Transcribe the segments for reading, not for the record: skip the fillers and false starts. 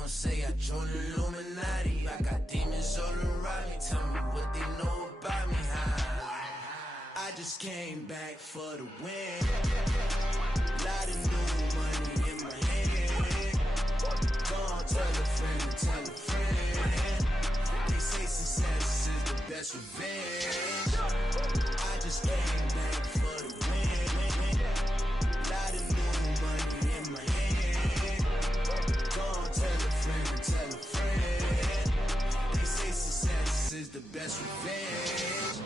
gon' say I joined the Illuminati. I got demons all around me. Tell me what they know about me. I just came back for the win. Lot of new money in my hand. Gon' tell a friend, tell a friend. They say success is the best revenge. I just came back for the win. Lot of new money in my hand. Gon' tell a friend, tell a friend. They say success is the best revenge.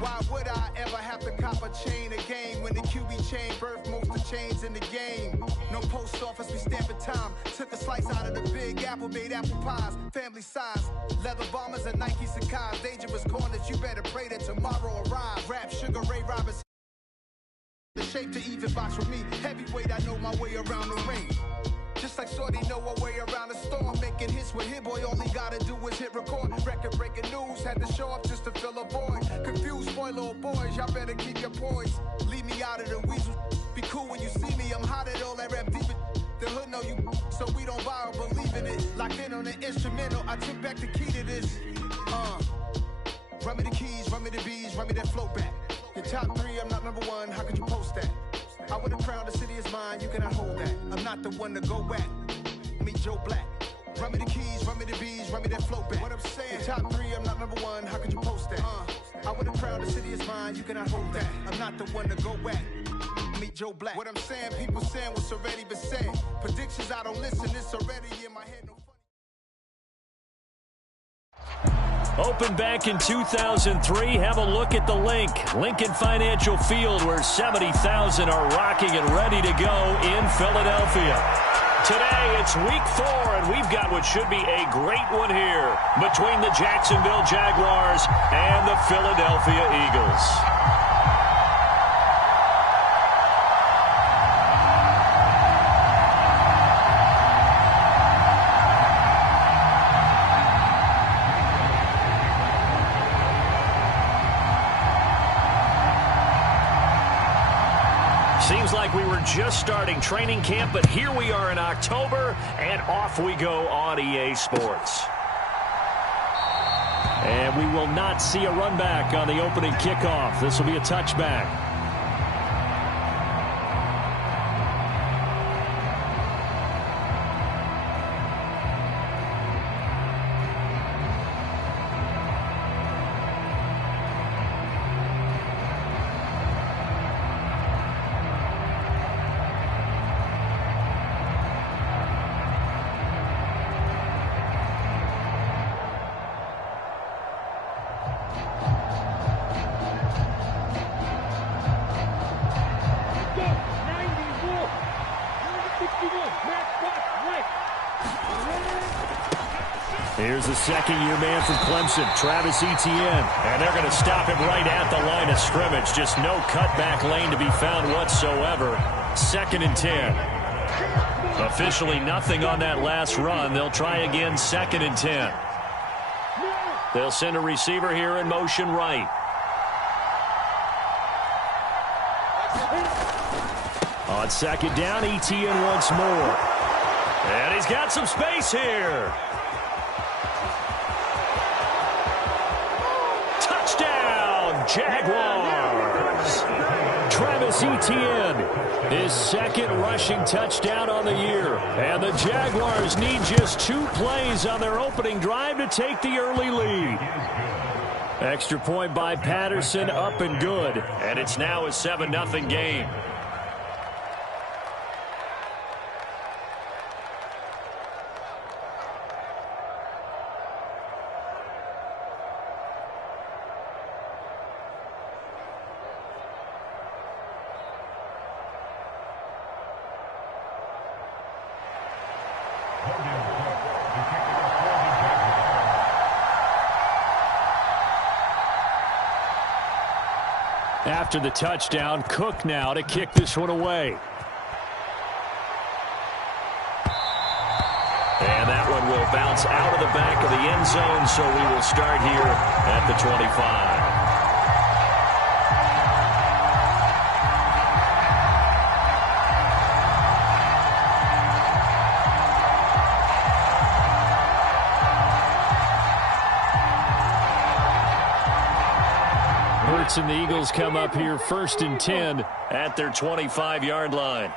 Why would I ever have to cop a chain again when the QB chain birthed most of the chains in the game? No post office, we stamping time. Took a slice out of the big apple, made apple pies. Family size, leather bombers and Nike Sacai's. Dangerous corners, you better pray that tomorrow arrives. Rap, Sugar Ray Robinson. The shape to even box with me. Heavyweight, I know my way around the ring. Just like Shorty know a way around the storm. Making hits with Hit Boy, all he gotta do is hit record. Record breaking news, had to show up just to fill a void. Confused boy, little boys, y'all better keep your poise. Leave me out of the weasel. Be cool when you see me, I'm hot at all that rap deep. The hood know you, so we don't buy or believe in it. Locked in on the instrumental, I took back the key to this. Run me the keys, run me the bees, run me that flow back. Your top three, I'm not number one, how could you post that? I would have crowned the city is mine, you cannot hold that. I'm not the one to go back. Meet Joe Black. Run me the keys, run me the bees, run me that flow back. What I'm saying, your top three, I'm not number one, how could you post that? I would have crowned the city is mine, you cannot hold that. I'm not the one to go back. Meet Joe Black. What I'm saying, people saying what's already been said. Predictions, I don't listen, it's already in my head. No funny. Opened back in 2003. Have a look at the link. Lincoln Financial Field, where 70,000 are rocking and ready to go in Philadelphia. Today, it's week 4, and we've got what should be a great one here between the Jacksonville Jaguars and the Philadelphia Eagles. Seems like we were just starting training camp, but here we are in October, and off we go on EA Sports. And we will not see a run back on the opening kickoff. This will be a touchback. Here's the second-year man from Clemson, Travis Etienne. And they're going to stop him right at the line of scrimmage. Just no cutback lane to be found whatsoever. 2nd and 10. Officially nothing on that last run. They'll try again, 2nd and 10. They'll send a receiver here in motion right. On 2nd down, Etienne once more. And he's got some space here. Jaguars. Travis Etienne, his 2nd rushing touchdown on the year. And the Jaguars need just 2 plays on their opening drive to take the early lead. Extra point by Patterson, up and good. And it's now a 7-0 game. After the touchdown, Cook now to kick this one away. And that one will bounce out of the back of the end zone, so we will start here at the 25. timeouts, and the Eagles come up here 1st and 10 at their 25-yard line.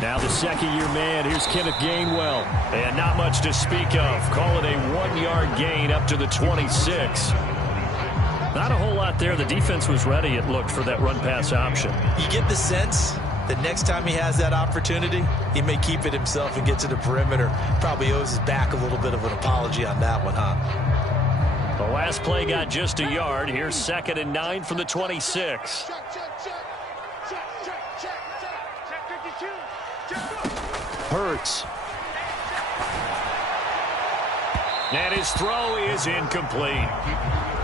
Now the second-year man, here's Kenneth Gainwell. And not much to speak of. Call it a 1-yard gain up to the 26. Not a whole lot there. The defense was ready, it looked, for that run-pass option. You get the sense that next time he has that opportunity, he may keep it himself and get to the perimeter. Probably owes his back a little bit of an apology on that one, huh? The last play got just a yard. Here's 2nd and 9 from the 26. Hurts. And his throw is incomplete.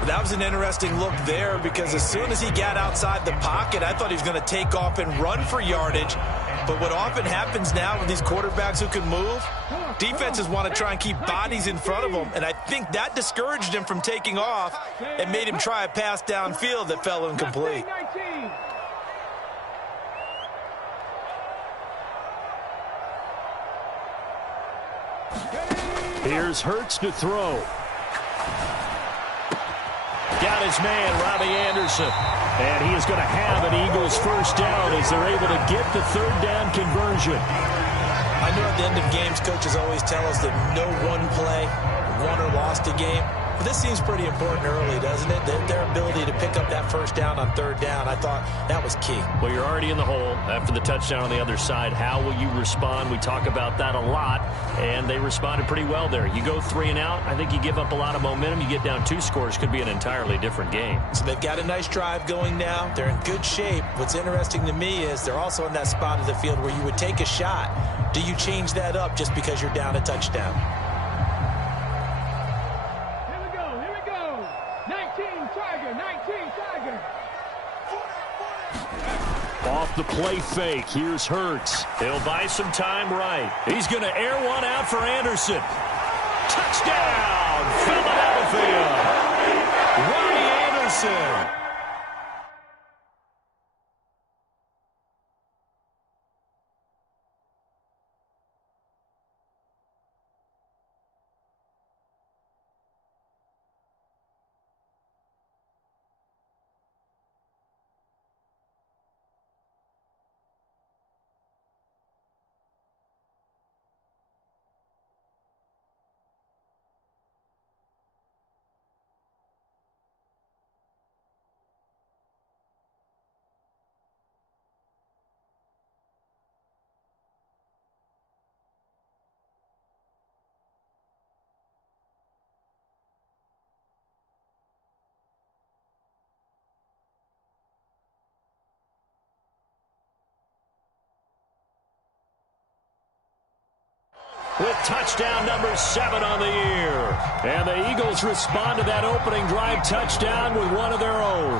That was an interesting look there because as soon as he got outside the pocket, I thought he was going to take off and run for yardage. But what often happens now with these quarterbacks who can move, defenses want to try and keep bodies in front of them. And I think that discouraged him from taking off and made him try a pass downfield that fell incomplete. Here's Hurts to throw. Got his man, Robbie Anderson. And he is going to have an Eagles first down as they're able to get the 3rd down conversion. I know at the end of games, coaches always tell us that no one play won or lost a game. But this seems pretty important early, doesn't it? Their ability to pick up that first down on 3rd down, I thought that was key. Well, you're already in the hole after the touchdown on the other side. How will you respond? We talk about that a lot, and they responded pretty well there. You go 3 and out, I think you give up a lot of momentum. You get down 2 scores, could be an entirely different game. So they've got a nice drive going now. They're in good shape. What's interesting to me is they're also in that spot of the field where you would take a shot. Do you change that up just because you're down a touchdown? Off the play fake, here's Hurts. He'll buy some time right. He's going to air one out for Anderson. Touchdown, Philadelphia. Ronnie Anderson. With touchdown number 7 on the year. And the Eagles respond to that opening drive touchdown with one of their own.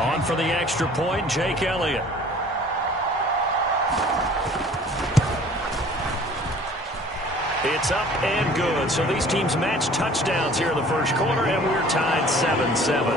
On for the extra point, Jake Elliott. It's up and good. So these teams match touchdowns here in the first quarter, and we're tied 7-7.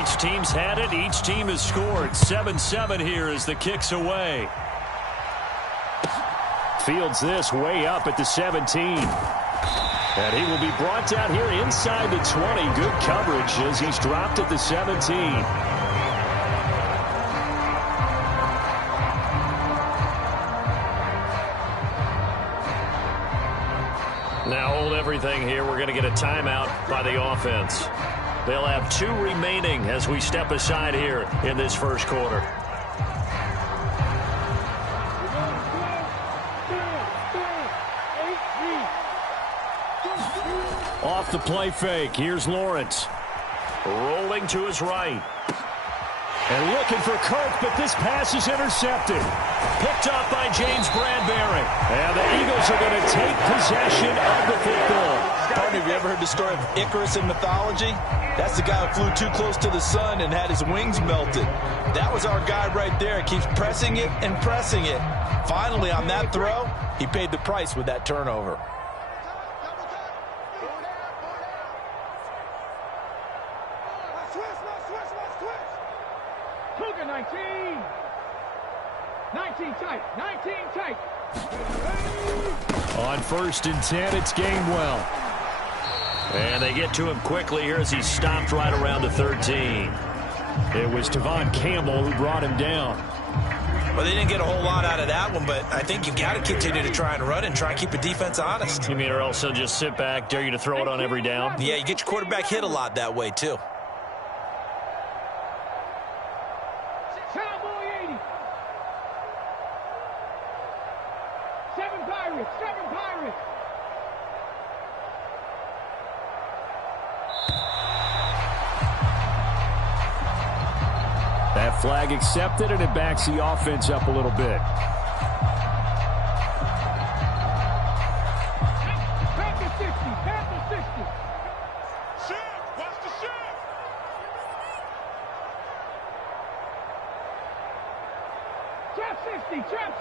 Each team's had it. Each team has scored. 7-7 here as the kick's away. Fields this way up at the 17. And he will be brought down here inside the 20. Good coverage as he's dropped at the 17. Now hold everything here. We're going to get a timeout by the offense. They'll have 2 remaining as we step aside here in this first quarter. Off the play fake, here's Lawrence. Rolling to his right. And looking for Kirk, but this pass is intercepted. Picked off by James Bradbury. And the Eagles are going to take possession of the football. Partner, have you ever heard the story of Icarus in mythology? That's the guy who flew too close to the sun and had his wings melted. That was our guy right there. He keeps pressing it and pressing it. Finally, on that throw, he paid the price with that turnover. Cougar 19. 19 tight. 19 tight. On 1st and 10, it's Gainwell. And they get to him quickly here as he stopped right around the 13. It was Tavon Campbell who brought him down. Well, they didn't get a whole lot out of that one, but I think you got to continue to try and run and try and keep the defense honest. You mean, or else they'll just sit back, dare you to throw it on every down? Yeah, you get your quarterback hit a lot that way, too. Cowboy 80. 7 Pirates. 7 Pirates. That flag accepted, and it backs the offense up a little bit. Panther 60. Panther 60. Shift. Watch the shift. Trap 60. Trap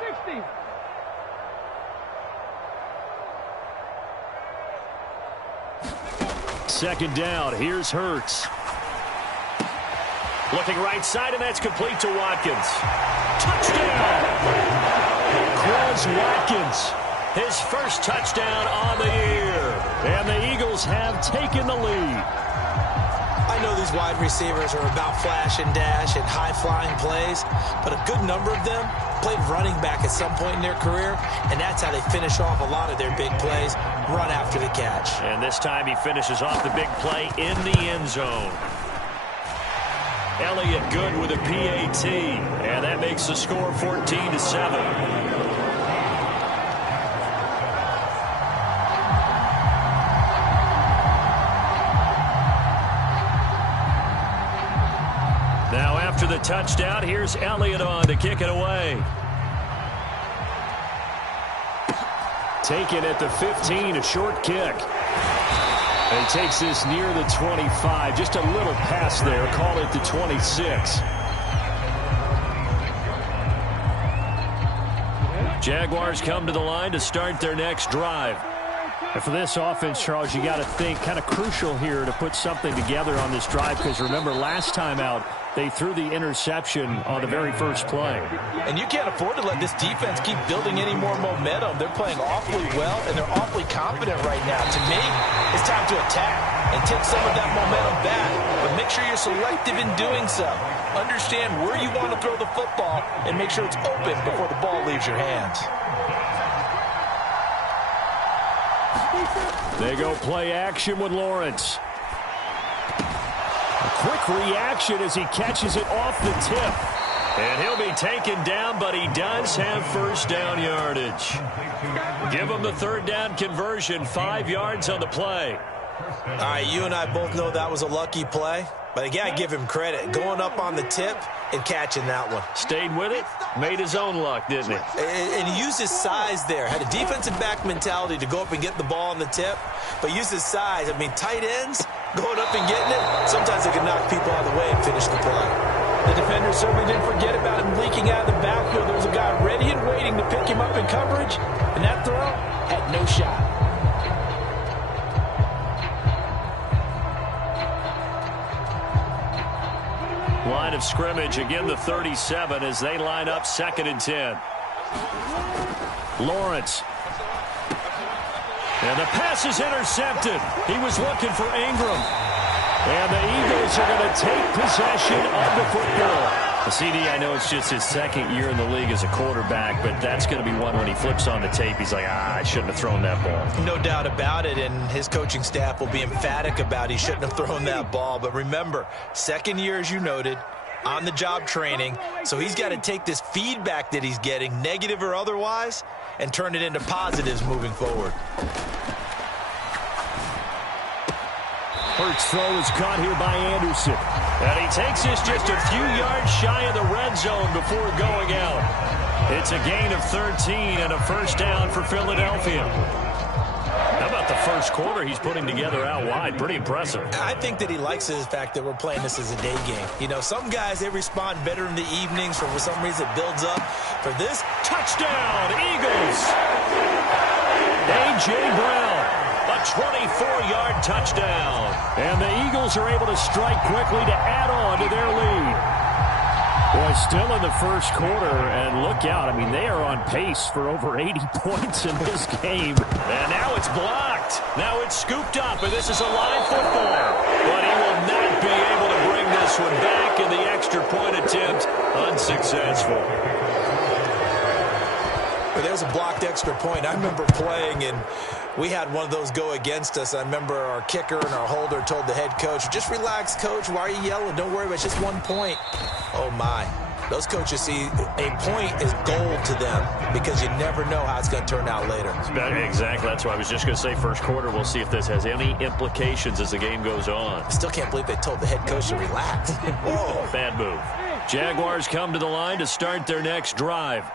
60. Second down. Here's Hurts. Looking right side, and that's complete to Watkins. Touchdown! Quez Watkins, his first touchdown on the year. And the Eagles have taken the lead. I know these wide receivers are about flash and dash and high-flying plays, but a good number of them played running back at some point in their career, and that's how they finish off a lot of their big plays, run after the catch. And this time he finishes off the big play in the end zone. Elliott good with a PAT, and that makes the score 14-7. Now after the touchdown, here's Elliott on to kick it away. Taken at the 15, a short kick. And he takes this near the 25. Just a little pass there. Call it the 26. Jaguars come to the line to start their next drive. And for this offense, Charles, you got to think kind of crucial here to put something together on this drive, because remember last time out they threw the interception on the very first play. And you can't afford to let this defense keep building any more momentum. They're playing awfully well, and they're awfully confident right now. To me, it's time to attack and take some of that momentum back. But make sure you're selective in doing so. Understand where you want to throw the football and make sure it's open before the ball leaves your hands. They go play action with Lawrence. A quick reaction as he catches it off the tip. And he'll be taken down, but he does have first down yardage. Give him the third down conversion, 5 yards on the play. All right, you and I both know that was a lucky play. But again, I give him credit. Going up on the tip and catching that one. Stayed with it, made his own luck, didn't he? And he used his size there. Had a defensive back mentality to go up and get the ball on the tip. But used his size. I mean, tight ends, going up and getting it, sometimes they can knock people out of the way and finish the play. The defender certainly didn't forget about him leaking out of the backfield. There was a guy ready and waiting to pick him up in coverage. And that throw had no shot. Line of scrimmage, again the 37 as they line up 2nd and 10. Lawrence. And the pass is intercepted. He was looking for Ingram. And the Eagles are going to take possession of the football. CD, I know it's just his 2nd year in the league as a quarterback, but that's going to be one when he flips on the tape. He's like, I shouldn't have thrown that ball. No doubt about it, and his coaching staff will be emphatic about he shouldn't have thrown that ball. But remember, 2nd year, as you noted, on-the-job training, so he's got to take this feedback that he's getting, negative or otherwise, and turn it into positives moving forward. First throw is caught here by Anderson. And he takes this just a few yards shy of the red zone before going out. It's a gain of 13 and a first down for Philadelphia. How about the first quarter he's putting together out wide? Pretty impressive. I think that he likes the fact that we're playing this as a day game. You know, some guys, they respond better in the evenings. For some reason, it builds up. For this, touchdown, Eagles! A.J. Brown, a 24-yard touchdown. And the Eagles are able to strike quickly to add on to their lead. Boy, still in the first quarter, and look out. I mean, they are on pace for over 80 points in this game. And now it's blocked. Now it's scooped up, and this is a live football. But he will not be able to bring this one back, and the extra point attempt unsuccessful. But there's a blocked extra point. I remember playing, and we had one of those go against us. I remember our kicker and our holder told the head coach, just relax, coach. Why are you yelling? Don't worry about it. It's just 1 point. Oh, my. Those coaches see a point is gold to them because you never know how it's going to turn out later. Exactly. That's what I was just going to say. First quarter, we'll see if this has any implications as the game goes on. I still can't believe they told the head coach to relax. Whoa, bad move. Jaguars come to the line to start their next drive.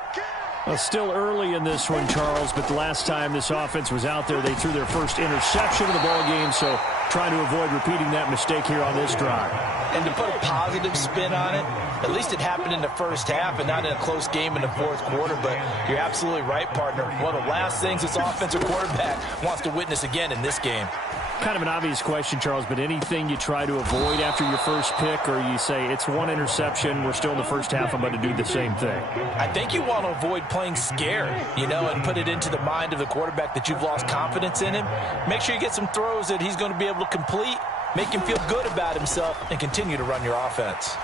Well, still early in this one, Charles, but the last time this offense was out there, they threw their first interception of the ball game, so trying to avoid repeating that mistake here on this drive. And to put a positive spin on it, at least it happened in the first half and not in a close game in the fourth quarter, but you're absolutely right, partner. One of the last things this offensive quarterback wants to witness again in this game. Kind of an obvious question, Charles, but anything you try to avoid after your first pick, or you say it's one interception, we're still in the first half, I'm going to do the same thing? I think you want to avoid playing scared, you know, and put it into the mind of the quarterback that you've lost confidence in him. Make sure you get some throws that he's going to be able to complete, make him feel good about himself, and continue to run your offense.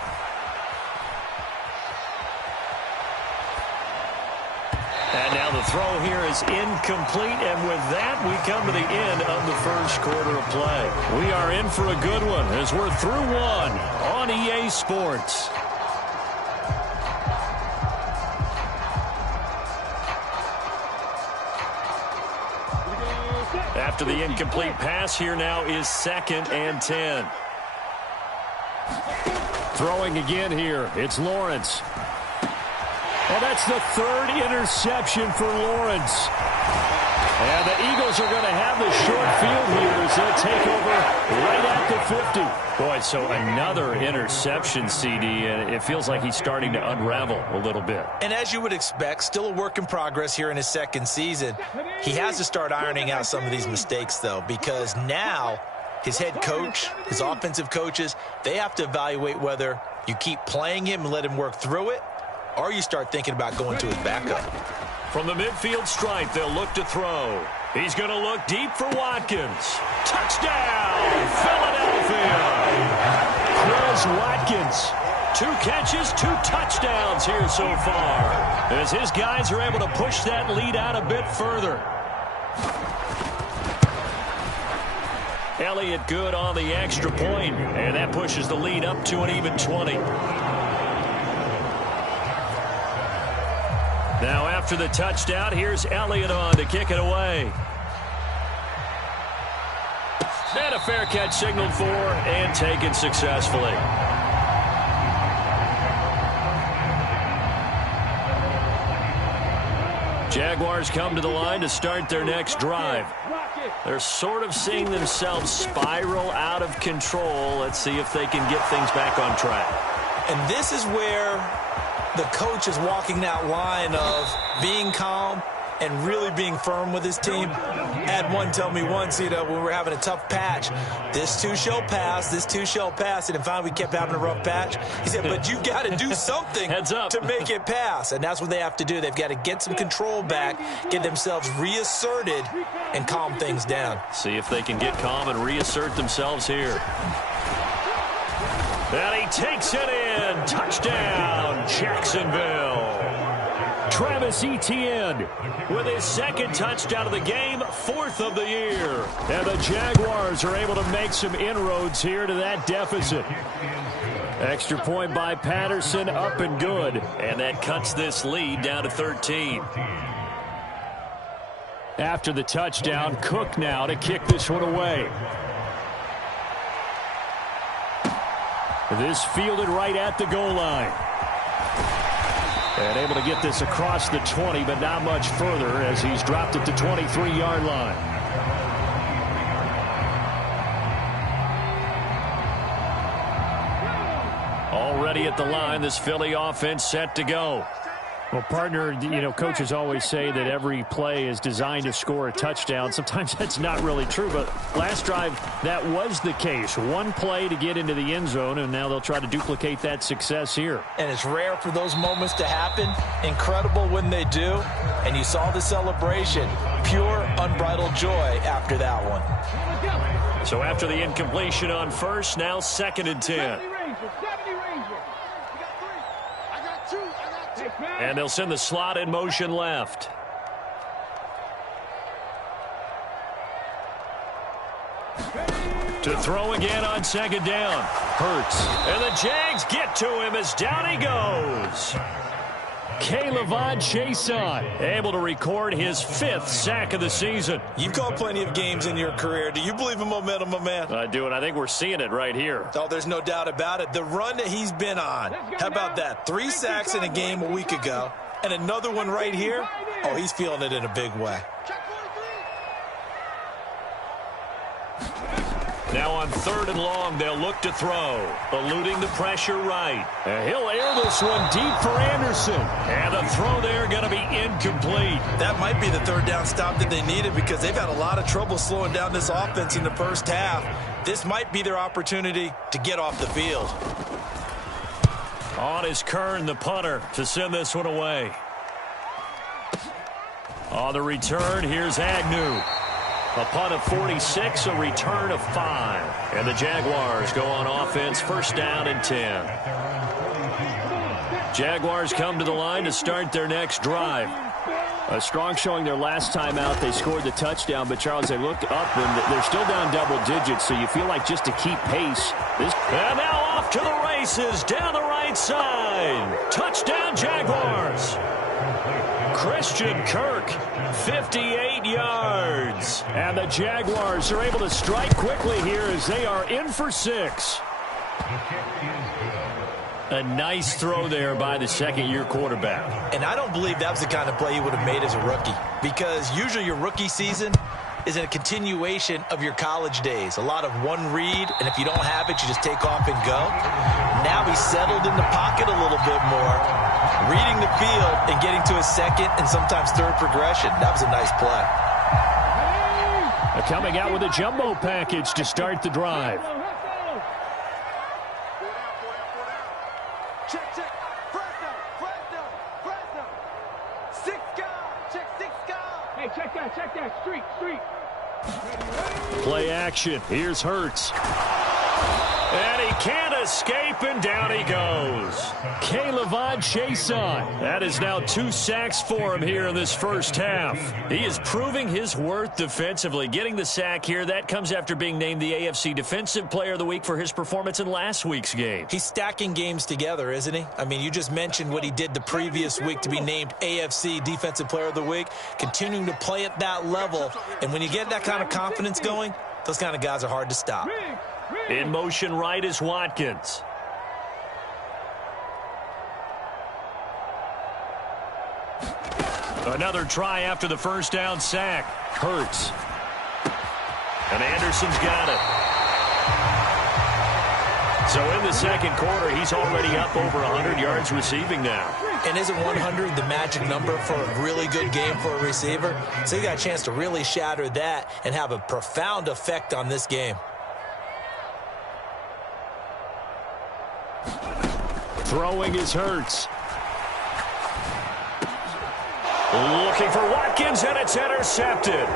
And now the throw here is incomplete, and with that, we come to the end of the first quarter of play. We are in for a good one as we're through one on EA Sports. After the incomplete pass, here now is 2nd and 10. Throwing again here, it's Lawrence. Well, that's the 3rd interception for Lawrence. And the Eagles are going to have the short field here as they'll take over right at the 50. Boy, so another interception, CD, and it feels like he's starting to unravel a little bit. And as you would expect, still a work in progress here in his second season. He has to start ironing out some of these mistakes, though, because now his head coach, his offensive coaches, they have to evaluate whether you keep playing him and let him work through it, or you start thinking about going to his backup. From the midfield stripe, they'll look to throw. He's going to look deep for Watkins. Touchdown, Philadelphia! Chris Watkins. 2 catches, 2 touchdowns here so far, as his guys are able to push that lead out a bit further. Elliott good on the extra point, and that pushes the lead up to an even 20. Now after the touchdown, here's Elliott on to kick it away. And a fair catch signaled for and taken successfully. Jaguars come to the line to start their next drive. They're sort of seeing themselves spiral out of control. Let's see if they can get things back on track. And this is where the coach is walking that line of being calm and really being firm with his team. Had one tell me once, you know, when we were having a tough patch, this too shall pass, this too shall pass. And finally we kept having a rough patch. He said, but you've got to do something to make it pass. And that's what they have to do. They've got to get some control back, get themselves reasserted, and calm things down. See if they can get calm and reassert themselves here. And he takes it in. Touchdown, Jacksonville. Travis Etienne with his 2nd touchdown of the game, 4th of the year. And the Jaguars are able to make some inroads here to that deficit. Extra point by Patterson, up and good. And that cuts this lead down to 13. After the touchdown, Cook now to kick this one away. This fielded right at the goal line. And able to get this across the 20, but not much further as he's dropped it to 23-yard line. Already at the line, this Philly offense set to go. Well, partner, coaches always say that every play is designed to score a touchdown. Sometimes that's not really true, but last drive, that was the case. One play to get into the end zone, and now they'll try to duplicate that success here. And it's rare for those moments to happen. Incredible when they do. And you saw the celebration. Pure, unbridled joy after that one. So after the incompletion on first, now 2nd and 10. And they'll send the slot in motion left. To throw again on 2nd down. Hurts. And the Jags get to him as down he goes. K'Lavon Chaisson able to record his 5th sack of the season. You've called plenty of games in your career. Do you believe in momentum, my man? I do, and I think we're seeing it right here. Oh, there's no doubt about it. The run that he's been on. How about that? 3 sacks in a game a week ago, and another one right here. Oh, he's feeling it in a big way. Now on 3rd and long, they'll look to throw. Eluding the pressure right. And he'll air this one deep for Anderson. And the throw there going to be incomplete. That might be the 3rd down stop that they needed because they've had a lot of trouble slowing down this offense in the first half. This might be their opportunity to get off the field. On is Kern, the punter, to send this one away. On the return, here's Agnew. A punt of 46, a return of 5. And the Jaguars go on offense, 1st down and 10. Jaguars come to the line to start their next drive. A strong showing their last time out. They scored the touchdown, but Charles, they look up and they're still down double digits, so you feel like just to keep pace. And now off to the races down the right side. Touchdown Jaguars. Christian Kirk, 58 yards. And the Jaguars are able to strike quickly here as they are in for 6. A nice throw there by the 2nd-year quarterback. And I don't believe that was the kind of play he would have made as a rookie, because usually your rookie season is a continuation of your college days. A lot of one read, and if you don't have it, you just take off and go. Now he's settled in the pocket a little bit more, reading the field and getting to his 2nd and sometimes 3rd progression. That was a nice play. Coming out with a jumbo package to start the drive. Check that, street. Play action. Here's Hurts. And he can't escape, and down he goes. K'Lavon Chaisson. That is now 2 sacks for him here in this first half. He is proving his worth defensively. Getting the sack here, that comes after being named the AFC Defensive Player of the Week for his performance in last week's game. He's stacking games together, isn't he? I mean, you just mentioned what he did the previous week to be named AFC Defensive Player of the Week. Continuing to play at that level. And when you get that kind of confidence going, those kind of guys are hard to stop. In motion right is Watkins. Another try after the 1st down sack. Hurts. And Anderson's got it. So in the 2nd quarter, he's already up over 100 yards receiving now. And isn't 100 the magic number for a really good game for a receiver? So you got a chance to really shatter that and have a profound effect on this game. Throwing is Hurts. Looking for Watkins, and it's intercepted.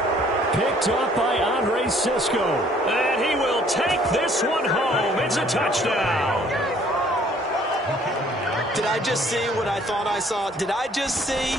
Picked up by Andre Cisco. And he will take this one home. It's a touchdown. Did I just see what I thought I saw? Did I just see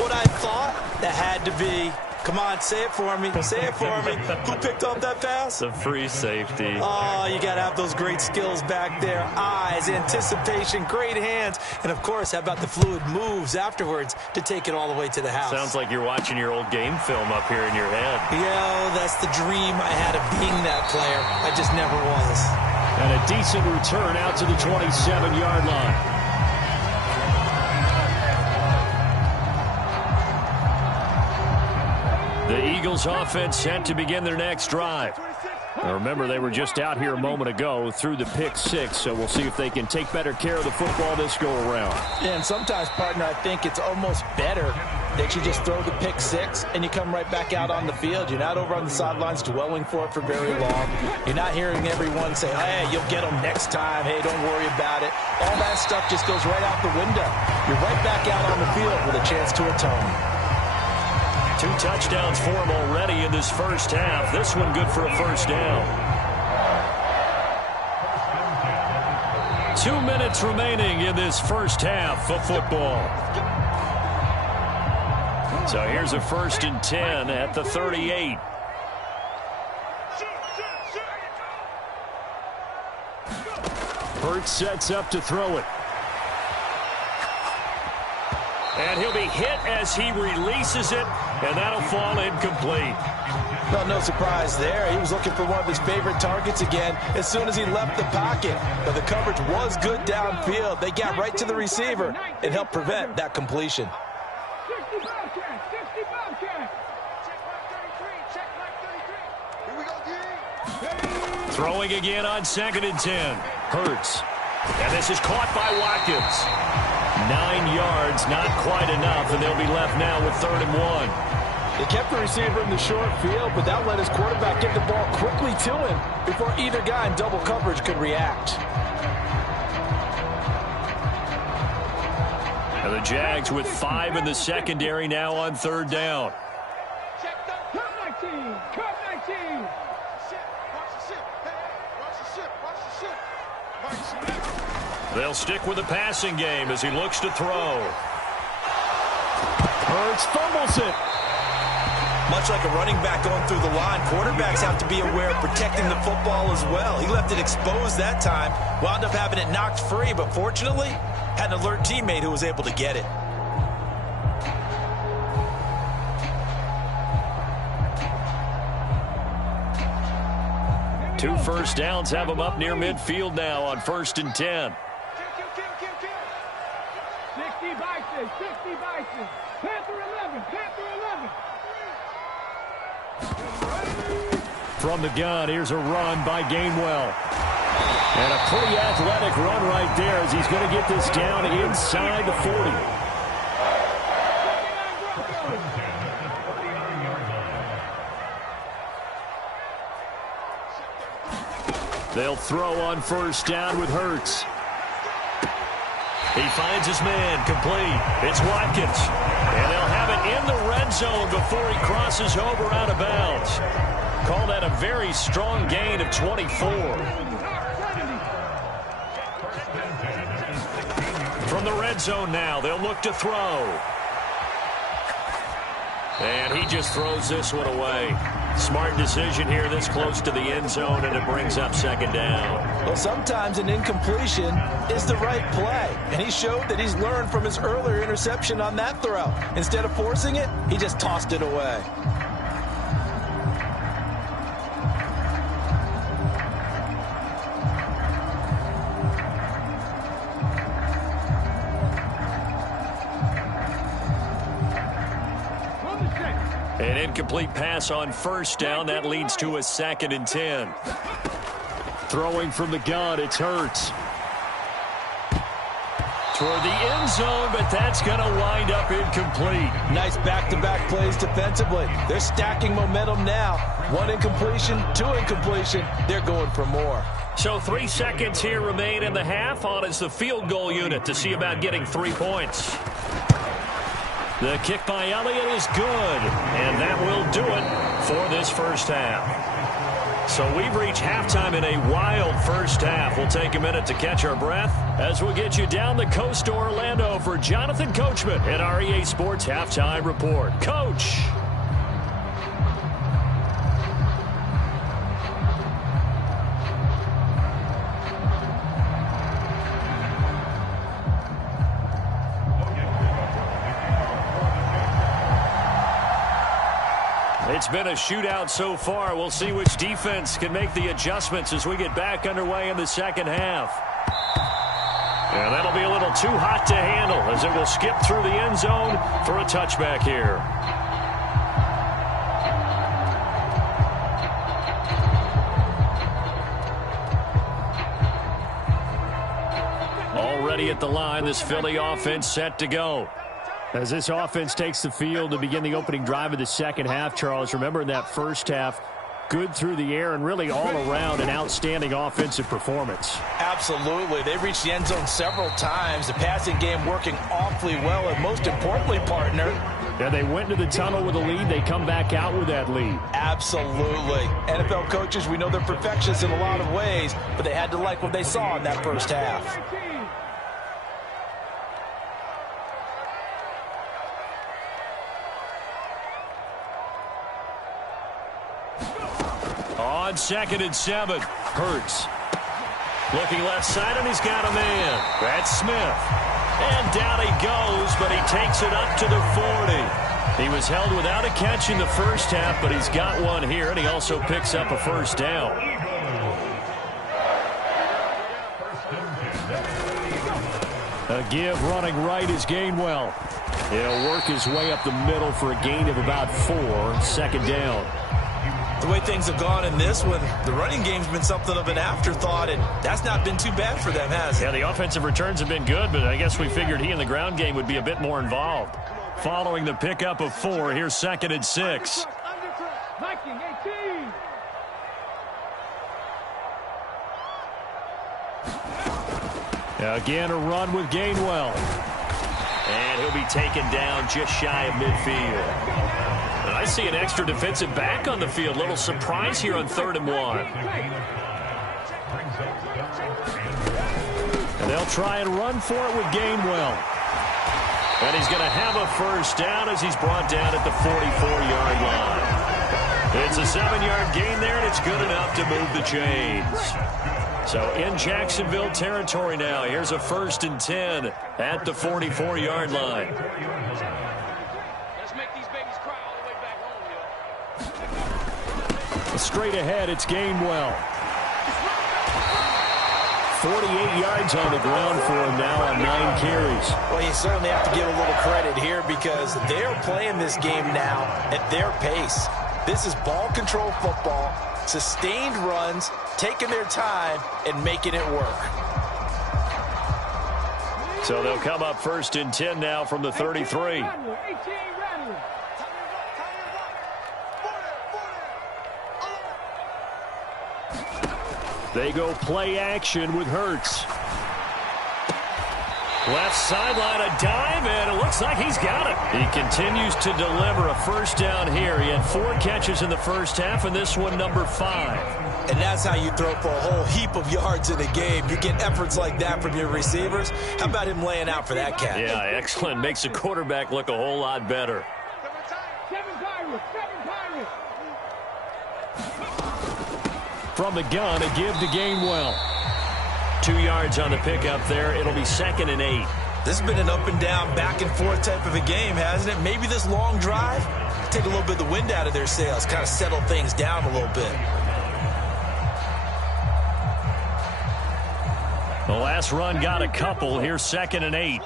what I thought? That had to be. Come on, say it for me. Say it for me. Who picked up that pass? The free safety. Oh, you got to have those great skills back there. Eyes, anticipation, great hands. And, of course, how about the fluid moves afterwards to take it all the way to the house? Sounds like you're watching your old game film up here in your head. Yeah, that's the dream I had of being that player. I just never was. And a decent return out to the 27-yard line. The Eagles offense set to begin their next drive. Now remember, they were just out here a moment ago through the pick six, so we'll see if they can take better care of the football this go-around. Yeah, and sometimes, partner, I think it's almost better that you just throw the pick six and you come right back out on the field. You're not over on the sidelines dwelling for it for very long. You're not hearing everyone say, hey, you'll get them next time. Hey, don't worry about it. All that stuff just goes right out the window. You're right back out on the field with a chance to atone. 2 touchdowns for him already in this first half. This one good for a first down. 2 minutes remaining in this first half of football. So here's a 1st and 10 at the 38. Hurts sets up to throw it. And he'll be hit as he releases it, and that'll fall incomplete. Well, no surprise there. He was looking for one of his favorite targets again as soon as he left the pocket. But the coverage was good downfield. They got right to the receiver and helped prevent that completion. 60 Bobcats, 60 Bobcats. Check mark 33, check mark 33. Here we go, D. Throwing again on 2nd and 10. Hurts. And this is caught by Watkins. 9 yards, not quite enough, and they'll be left now with 3rd and 1. They kept the receiver in the short field, but that let his quarterback get the ball quickly to him before either guy in double coverage could react. And the Jags with 5 in the secondary now on 3rd down. Cut 19, cut 19. They'll stick with the passing game as he looks to throw. Hurts fumbles it. Much like a running back going through the line, quarterbacks have to be aware of protecting the football as well. He left it exposed that time, wound up having it knocked free, but fortunately, had an alert teammate who was able to get it. Two first downs have him up near midfield now on 1st and 10. 60 Bison, 60 Bison. Panther 11, Panther 11. From the gun, here's a run by Gainwell. And a pretty athletic run right there as he's going to get this down inside the 40. They'll throw on 1st down with Hurts. He finds his man, complete. It's Watkins. And they'll have it in the red zone before he crosses over out of bounds. Call that a very strong gain of 24. From the red zone now, they'll look to throw. And he just throws this one away. Smart decision here this close to the end zone, and it brings up 2nd down. Well, sometimes an incompletion is the right play, and he showed that he's learned from his earlier interception on that throw. Instead of forcing it, he just tossed it away. An incomplete pass on 1st down. That leads to a 2nd and 10. Throwing from the gun, it's Hurts. Toward the end zone, but that's going to wind up incomplete. Nice back-to-back plays defensively. They're stacking momentum now. 1 incompletion, 2 incompletion. They're going for more. So 3 seconds here remain in the half. On is the field goal unit to see about getting 3 points. The kick by Elliott is good, and that will do it for this first half. So we've reached halftime in a wild first half. We'll take a minute to catch our breath as we'll get you down the coast to Orlando for Jonathan Coachman at our EA Sports Halftime Report. Coach. It's been a shootout so far. We'll see which defense can make the adjustments as we get back underway in the second half. And that'll be a little too hot to handle as it will skip through the end zone for a touchback here. Already at the line, this Philly offense set to go. As this offense takes the field to begin the opening drive of the second half, Charles, remember in that first half, good through the air and really all around an outstanding offensive performance. Absolutely. They reached the end zone several times. The passing game working awfully well, and most importantly, partner, yeah, they went into the tunnel with a lead. They come back out with that lead. Absolutely. NFL coaches, we know they're perfectionists in a lot of ways, but they had to like what they saw in that first half. On 2nd and 7, Hurts. Looking left side, and he's got a man. That's Smith. And down he goes, but he takes it up to the 40. He was held without a catch in the first half, but he's got one here, and he also picks up a first down. A give running right is Gainwell. He'll work his way up the middle for a gain of about 4, 2nd down. The way things have gone in this one, the running game's been something of an afterthought, and that's not been too bad for them, has it? Yeah, the offensive returns have been good, but I guess we figured he in the ground game would be a bit more involved. Following the pickup of 4, here's 2nd and 6. Again, a run with Gainwell. And he'll be taken down just shy of midfield. And I see an extra defensive back on the field. Little surprise here on 3rd and 1. And they'll try and run for it with Gainwell. And he's going to have a first down as he's brought down at the 44-yard line. It's a 7-yard gain there, and it's good enough to move the chains. So in Jacksonville territory now. Here's a 1st and 10 at the 44-yard line. Let's make these babies cry all the way back home, yo. Straight ahead, it's Gainwell. 48 yards on the ground for him now on 9 carries. Well, you certainly have to give a little credit here because they're playing this game now at their pace. This is ball control football, sustained runs, taking their time and making it work. So they'll come up 1st and 10 now from the 33. They go play action with Hurts. Left sideline, a dive, and it looks like he's got it. He continues to deliver a first down here. He had 4 catches in the first half, and this one number 5. And that's how you throw for a whole heap of yards in a game. You get efforts like that from your receivers. How about him laying out for that catch? Yeah, excellent. Makes the quarterback look a whole lot better. From the gun, a give to Gainwell. 2 yards on the pickup there. It'll be 2nd and 8. This has been an up and down, back and forth type of a game, hasn't it? Maybe this long drive, take a little bit of the wind out of their sails, kind of settle things down a little bit. The last run got a couple. Here's 2nd and 8.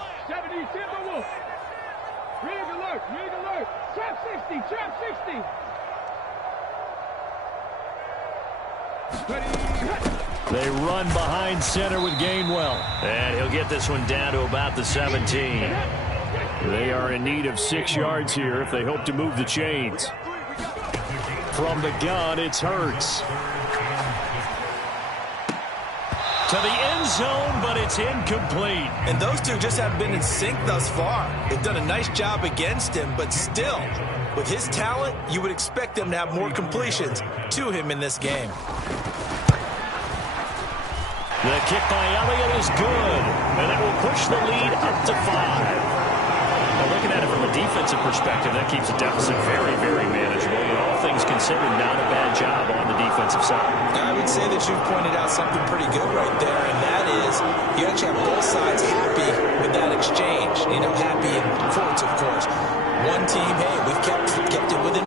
They run behind center with Gainwell. And he'll get this one down to about the 17. They are in need of 6 yards here if they hope to move the chains. From the gun, it's Hurts. To the end zone, but it's incomplete. And those two just haven't been in sync thus far. They've done a nice job against him, but still, with his talent, you would expect them to have more completions to him in this game. The kick by Elliott is good, and it will push the lead up to 5. Well, looking at it from a defensive perspective, that keeps the deficit very, very manageable. And all things considered, not a bad job on the defensive side. I would say that you've pointed out something pretty good right there, and that is you actually have both sides happy with that exchange. You know, happy in quotes, of course. One team, hey, we've kept it within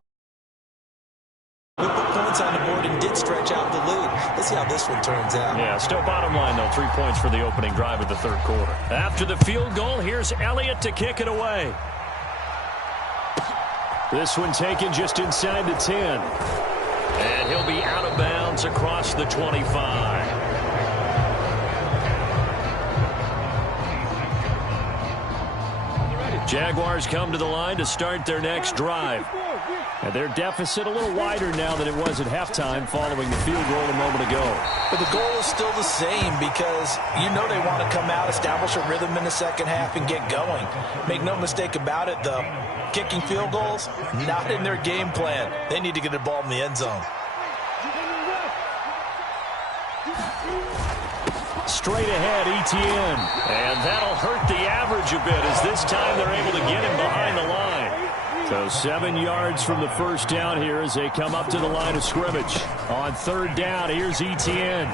evens out. Yeah, still bottom line, though. 3 points for the opening drive of the third quarter. After the field goal, here's Elliott to kick it away. This one taken just inside the 10. And he'll be out of bounds across the 25. Jaguars come to the line to start their next drive. And their deficit a little wider now than it was at halftime following the field goal a moment ago. But the goal is still the same because you know they want to come out, establish a rhythm in the second half, and get going. Make no mistake about it, though. Kicking field goals, not in their game plan. They need to get the ball in the end zone. Straight ahead, Etienne. And that'll hurt the average a bit as this time they're able to get him behind the line. So 7 yards from the first down here as they come up to the line of scrimmage. On third down, here's Etienne.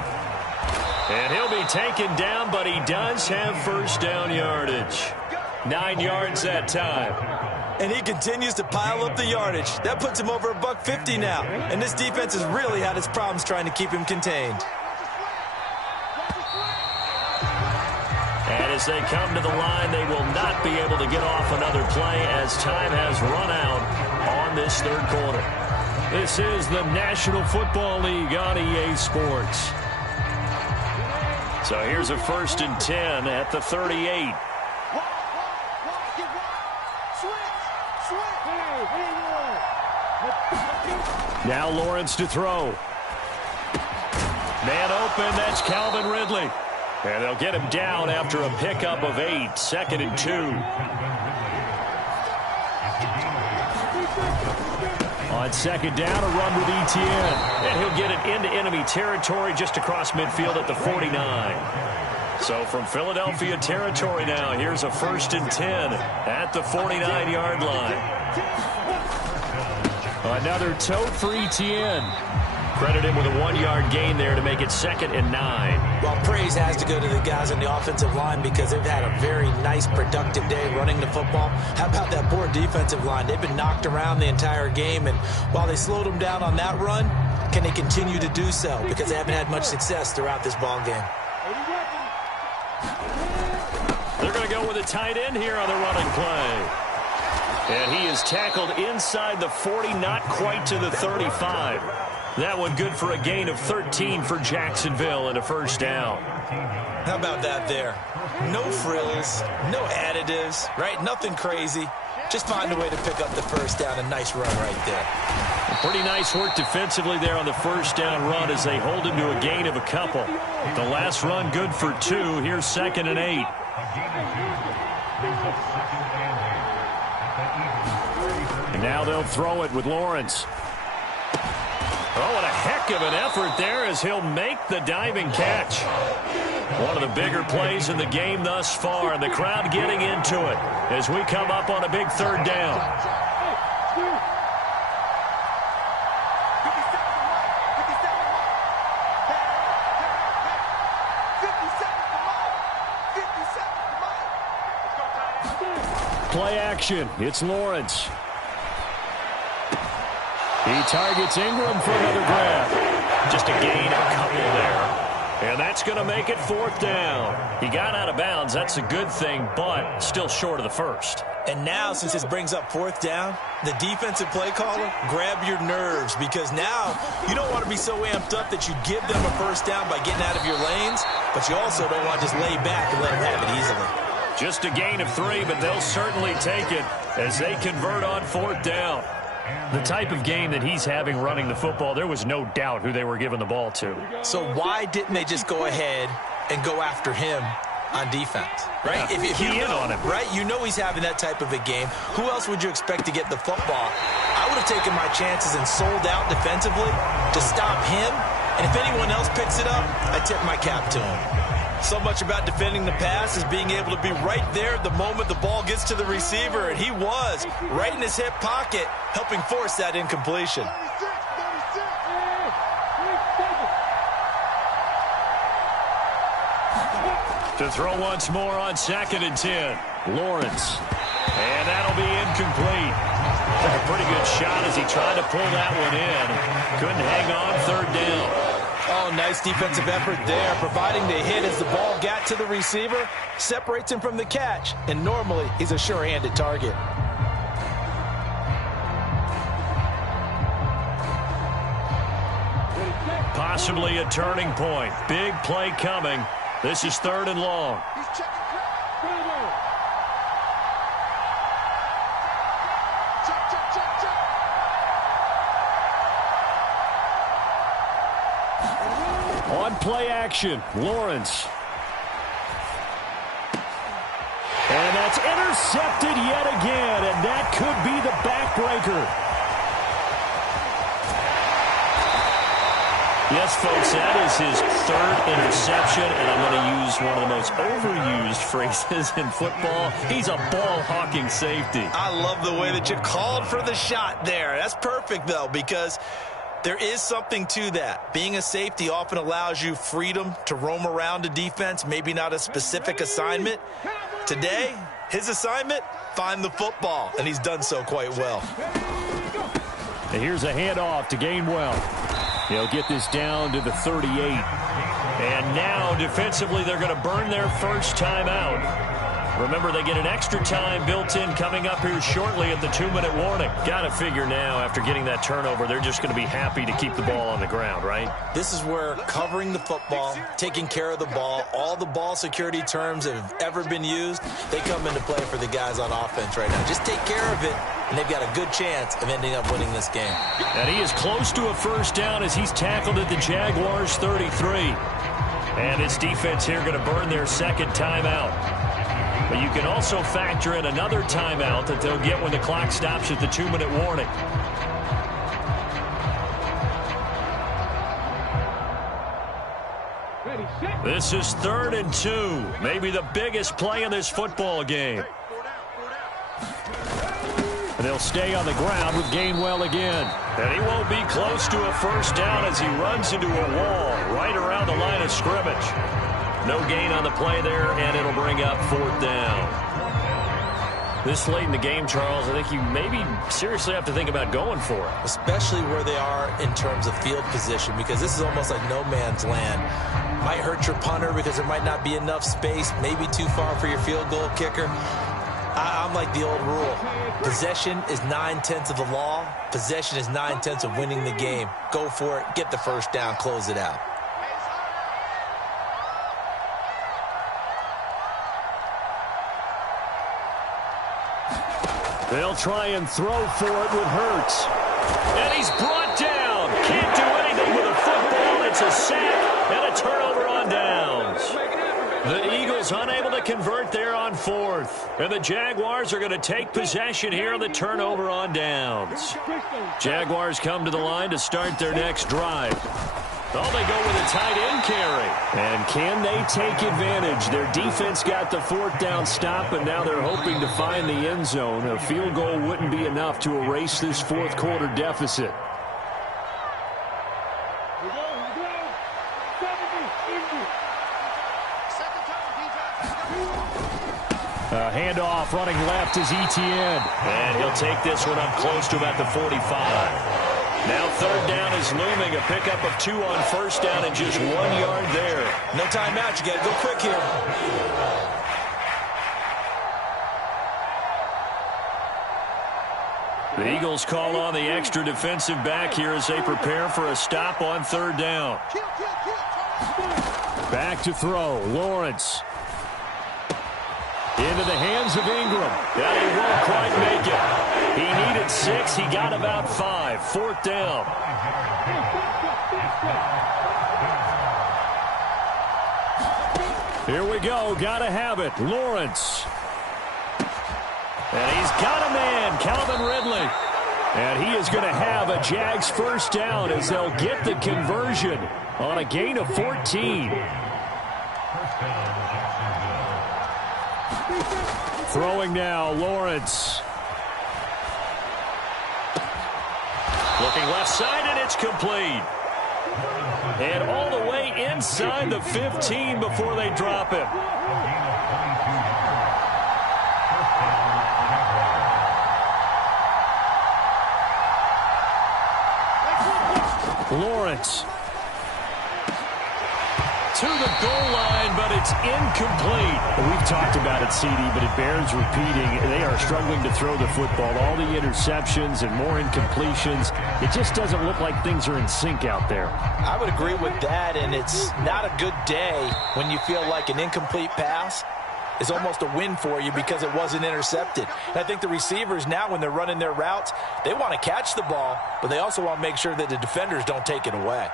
And he'll be taken down, but he does have first down yardage. 9 yards that time. And he continues to pile up the yardage. That puts him over $150 now. And this defense has really had its problems trying to keep him contained. And as they come to the line, they will not be able to get off another play as time has run out on this third quarter. This is the National Football League on EA Sports. So here's a 1st and 10 at the 38. Now Lawrence to throw. Man open, that's Calvin Ridley. And they'll get him down after a pickup of 8, 2nd and 2. On second down, a run with Etienne. And he'll get it into enemy territory just across midfield at the 49. So from Philadelphia territory now, here's a 1st and 10 at the 49-yard line. Another tote for Etienne. Credit him with a 1-yard gain there to make it 2nd and 9. Well, praise has to go to the guys on the offensive line because they've had a very nice, productive day running the football. How about that poor defensive line? They've been knocked around the entire game, and while they slowed them down on that run, can they continue to do so? Because they haven't had much success throughout this ball game. They're going to go with a tight end here on the running play. And he is tackled inside the 40, not quite to the 35. That one good for a gain of 13 for Jacksonville and a first down. How about that there? No frills, no additives, right? Nothing crazy. Just find a way to pick up the first down. A nice run right there. Pretty nice work defensively there on the first down run as they hold him to a gain of a couple. The last run good for 2. Here's 2nd and 8. And now they'll throw it with Lawrence. Oh, and a heck of an effort there as he'll make the diving catch. One of the bigger plays in the game thus far, and the crowd getting into it as we come up on a big third down. Play action. It's Lawrence. He targets Ingram for another grab. Just a gain of a couple there. And that's going to make it 4th down. He got out of bounds. That's a good thing, but still short of the first. And now, since this brings up 4th down, the defensive play caller, grab your nerves because now you don't want to be so amped up that you give them a first down by getting out of your lanes, but you also don't want to just lay back and let them have it easily. Just a gain of 3, but they'll certainly take it as they convert on 4th down. The type of game that he's having running the football, there was no doubt who they were giving the ball to. So why didn't they just go ahead and go after him on defense, right? Yeah, if you know, on him, right? You know he's having that type of a game. Who else would you expect to get the football? I would have taken my chances and sold out defensively to stop him. And if anyone else picks it up, I tip my cap to him. So much about defending the pass is being able to be right there the moment the ball gets to the receiver, and he was right in his hip pocket, helping force that incompletion. To throw once more on 2nd and 10. Lawrence. And that'll be incomplete. Took a pretty good shot as he tried to pull that one in. Couldn't hang on 3rd down. Oh, nice defensive effort there, providing the hit as the ball got to the receiver, separates him from the catch, and normally he's a sure-handed target. Possibly a turning point. Big play coming. This is 3rd and long. On play action, Lawrence. And that's intercepted yet again, and that could be the backbreaker. Yes, folks, that is his 3rd interception, and I'm going to use one of the most overused phrases in football. He's a ball-hawking safety. I love the way that you called for the shot there. That's perfect, though, because there is something to that. Being a safety often allows you freedom to roam around a defense, maybe not a specific assignment. Today, his assignment, find the football, and he's done so quite well. And here's a handoff to Gainwell. He'll get this down to the 38. And now, defensively, they're going to burn their first timeout. Remember, they get an extra time built in coming up here shortly at the 2-minute warning. Got to figure now, after getting that turnover, they're just going to be happy to keep the ball on the ground, right? This is where covering the football, taking care of the ball, all the ball security terms that have ever been used, they come into play for the guys on offense right now. Just take care of it, and they've got a good chance of ending up winning this game. And he is close to a first down as he's tackled at the Jaguars' 33. And this defense here going to burn their second timeout. But you can also factor in another timeout that they'll get when the clock stops at the 2-minute warning. This is 3rd and 2. Maybe the biggest play in this football game. And they'll stay on the ground with Gainwell again. And he won't be close to a first down as he runs into a wall right around the line of scrimmage. No gain on the play there, and it'll bring up 4th down. This late in the game, Charles, I think you maybe seriously have to think about going for it. Especially where they are in terms of field position, because this is almost like no man's land. Might hurt your punter because there might not be enough space, maybe too far for your field goal kicker. I'm like the old rule. Possession is 9/10 of the law. Possession is 9/10 of winning the game. Go for it, get the first down, close it out. They'll try and throw for it with Hurts. And he's brought down. Can't do anything with a football. It's a sack and a turnover on downs. The Eagles unable to convert there on 4th. And the Jaguars are going to take possession here on the turnover on downs. Jaguars come to the line to start their next drive. Oh, they go with a tight end carry. And can they take advantage? Their defense got the 4th down stop, and now they're hoping to find the end zone. A field goal wouldn't be enough to erase this 4th quarter deficit. A handoff running left is Etienne. And he'll take this one up close to about the 45. Now 3rd down is looming. A pickup of 2 on first down and just 1 yard there. No timeout. You got to go quick here. The Eagles call on the extra defensive back here as they prepare for a stop on 3rd down. Back to throw. Lawrence. Into the hands of Ingram. And he won't quite make it. He needed 6. He got about 5. 4th down. Here we go. Got to have it. Lawrence. And he's got a man. Calvin Ridley. And he is going to have a Jags first down as they'll get the conversion on a gain of 14. Throwing now, Lawrence. Looking left side, and it's complete. And all the way inside the 15 before they drop him. Lawrence. to the goal line, but it's incomplete. We've talked about it, CD, but it bears repeating. They are struggling to throw the football. All the interceptions and more incompletions. It just doesn't look like things are in sync out there. I would agree with that, and it's not a good day when you feel like an incomplete pass is almost a win for you because it wasn't intercepted. And I think the receivers now, when they're running their routes, they want to catch the ball, but they also want to make sure that the defenders don't take it away.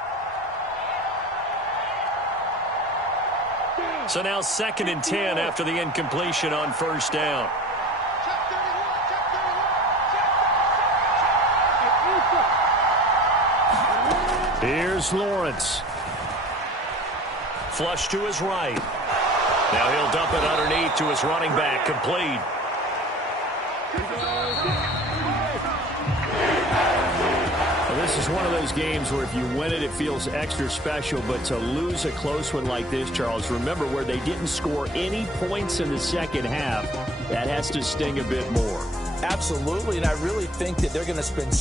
So now 2nd and 10 after the incompletion on first down. Here's Lawrence. Flush to his right. Now he'll dump it underneath to his running back. Complete. Well, this is one of those games where if you win it, it feels extra special. But to lose a close one like this, Charles, remember where they didn't score any points in the second half, that has to sting a bit more. Absolutely, and I really think that they're going to spend